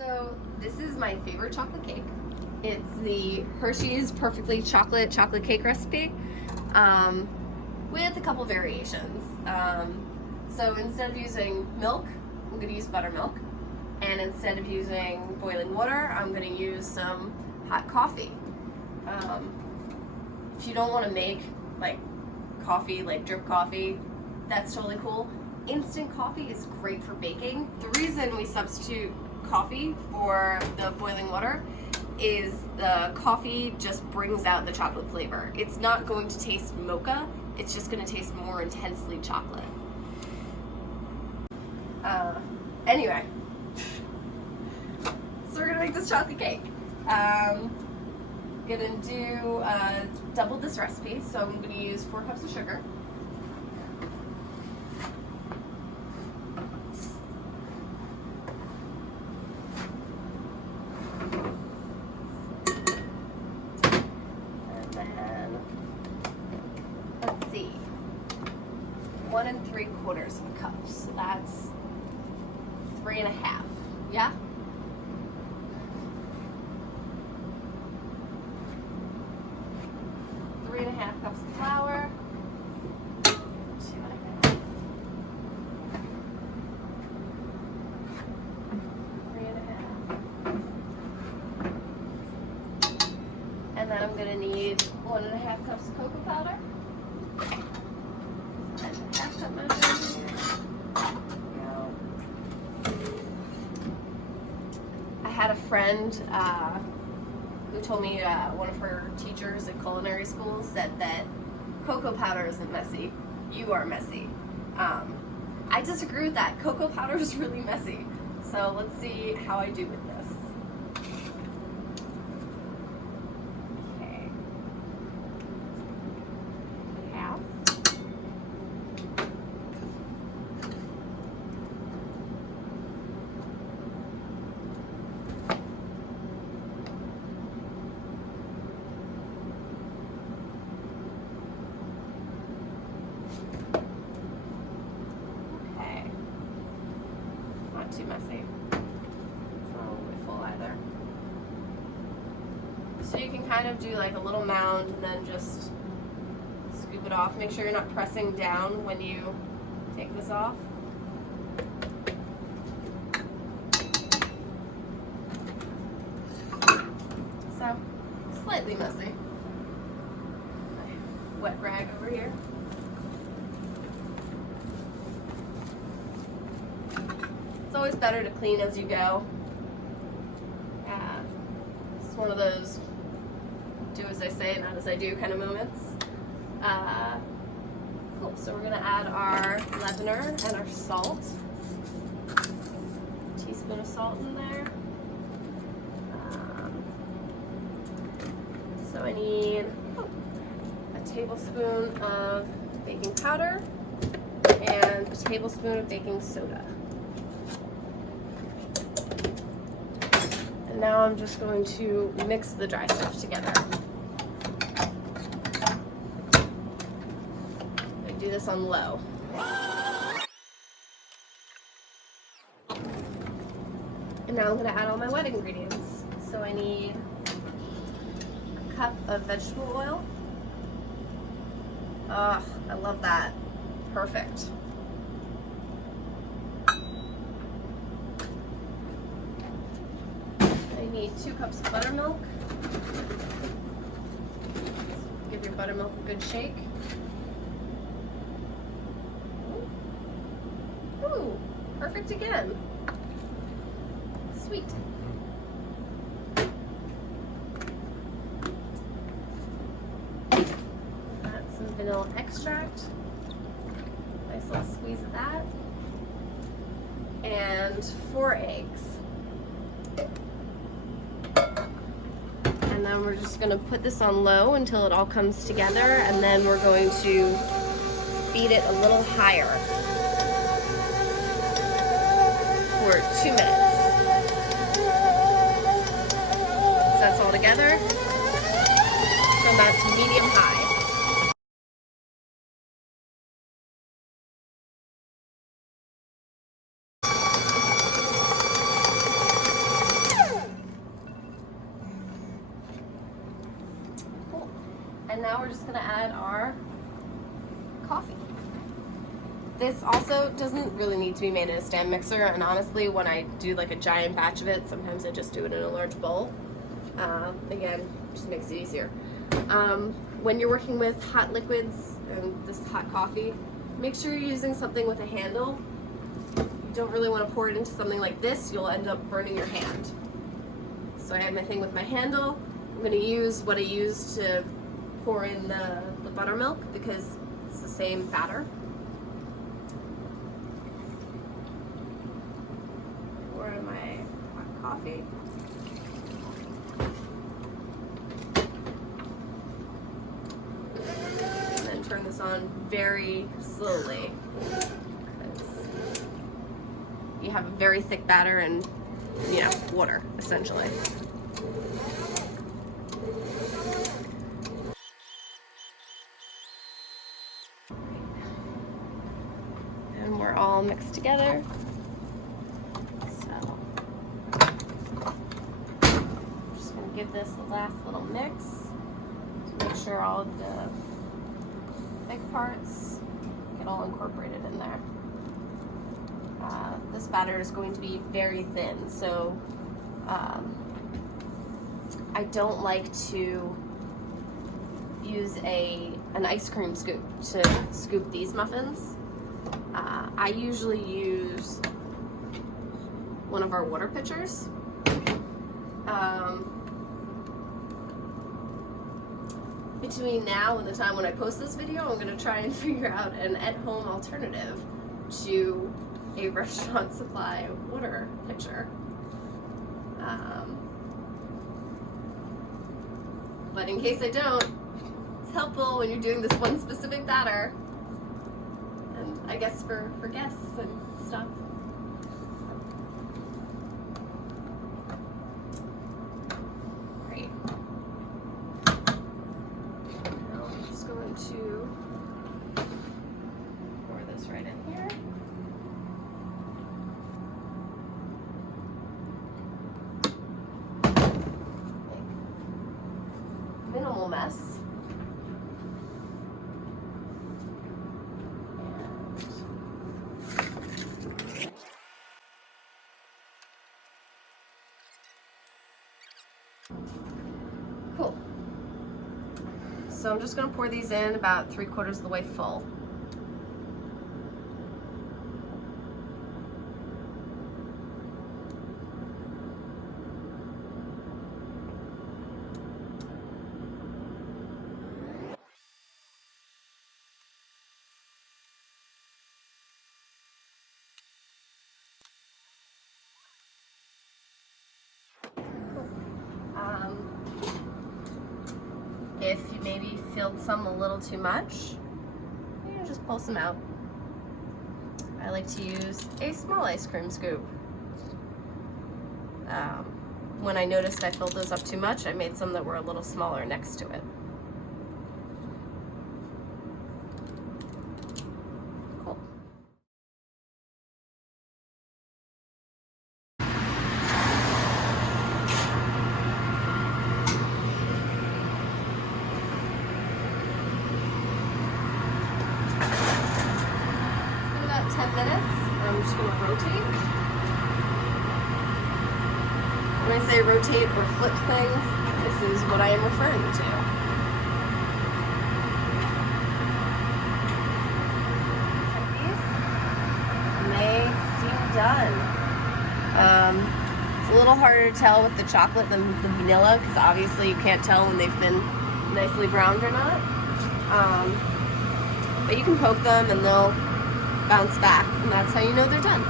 So this is my favorite chocolate cake. It's the Hershey's Perfectly Chocolate cake recipe with a couple variations. So instead of using milk, I'm going to use buttermilk. And instead of using boiling water, I'm going to use some hot coffee. If you don't want to make like coffee, like drip coffee, that's totally cool. Instant coffee is great for baking. The reason we substitute coffee for the boiling water is the coffee just brings out the chocolate flavor. It's not going to taste mocha, it's just going to taste more intensely chocolate. Anyway, so we're gonna make this chocolate cake. Gonna do double this recipe, so I'm gonna use 4 cups of sugar. And then, let's see, 1 3/4 of a cup, so that's 3 1/2, yeah? Three and a half cups of flour, 2 1/2, 3 1/2, and then I'm going to need 1 1/2 cups of cocoa powder, and 1/2 cup measure here. I had a friend who told me one of her teachers at culinary school said that cocoa powder isn't messy, you are messy. I disagree with that. Cocoa powder is really messy. So let's see how I do with this. Okay. Half. Too messy. It's not really full either. So you can kind of do like a little mound and then just scoop it off. Make sure you're not pressing down when you take this off. So, slightly messy. My wet rag over here. It's always better to clean as you go. It's one of those do as I say, not as I do kind of moments. Cool, so we're gonna add our leavener and our salt. A teaspoon of salt in there. So I need a tablespoon of baking powder and a tablespoon of baking soda. Now I'm just going to mix the dry stuff together. I do this on low. And now I'm going to add all my wet ingredients. So I need a cup of vegetable oil. Ugh, I love that. Perfect. I need 2 cups of buttermilk. Give your buttermilk a good shake. Ooh, perfect again. Sweet. Add some vanilla extract. Nice little squeeze of that. And 4 eggs. And then we're just going to put this on low until it all comes together, and then we're going to beat it a little higher for 2 minutes. So that's all together. From that to medium high. And now we're just gonna add our coffee. This also doesn't really need to be made in a stand mixer, and honestly, when I do like a giant batch of it, sometimes I just do it in a large bowl. Again, just makes it easier. When you're working with hot liquids and this hot coffee, make sure you're using something with a handle. You don't really want to pour it into something like this, you'll end up burning your hand. So I have my thing with my handle. I'm going to use what I used to pour in the buttermilk because it's the same batter. Pour in my hot coffee. And then turn this on very slowly. You have a very thick batter and, you know, water, essentially. And we're all mixed together. So, I'm just gonna give this a last little mix to make sure all of the big parts get all incorporated in there. This batter is going to be very thin, so I don't like to use an ice cream scoop to scoop these muffins. I usually use one of our water pitchers. Between now and the time when I post this video, I'm going to try and figure out an at-home alternative to a restaurant supply water pitcher. But in case I don't, it's helpful when you're doing this one specific batter, and I guess for guests and stuff. Great. Now I'm just going to pour this right in here. Minimal mess. Cool. So I'm just going to pour these in about 3/4 of the way full. If you maybe filled some a little too much, you can just pull some out. I like to use a small ice cream scoop. When I noticed I filled those up too much, I made some that were a little smaller next to it. Cool. About 10 minutes, I'm just going to rotate. When I say rotate or flip things, this is what I am referring to. And they seem done. It's a little harder to tell with the chocolate than the vanilla because obviously you can't tell when they've been nicely browned or not. But you can poke them and they'll bounce back, and that's how you know they're done.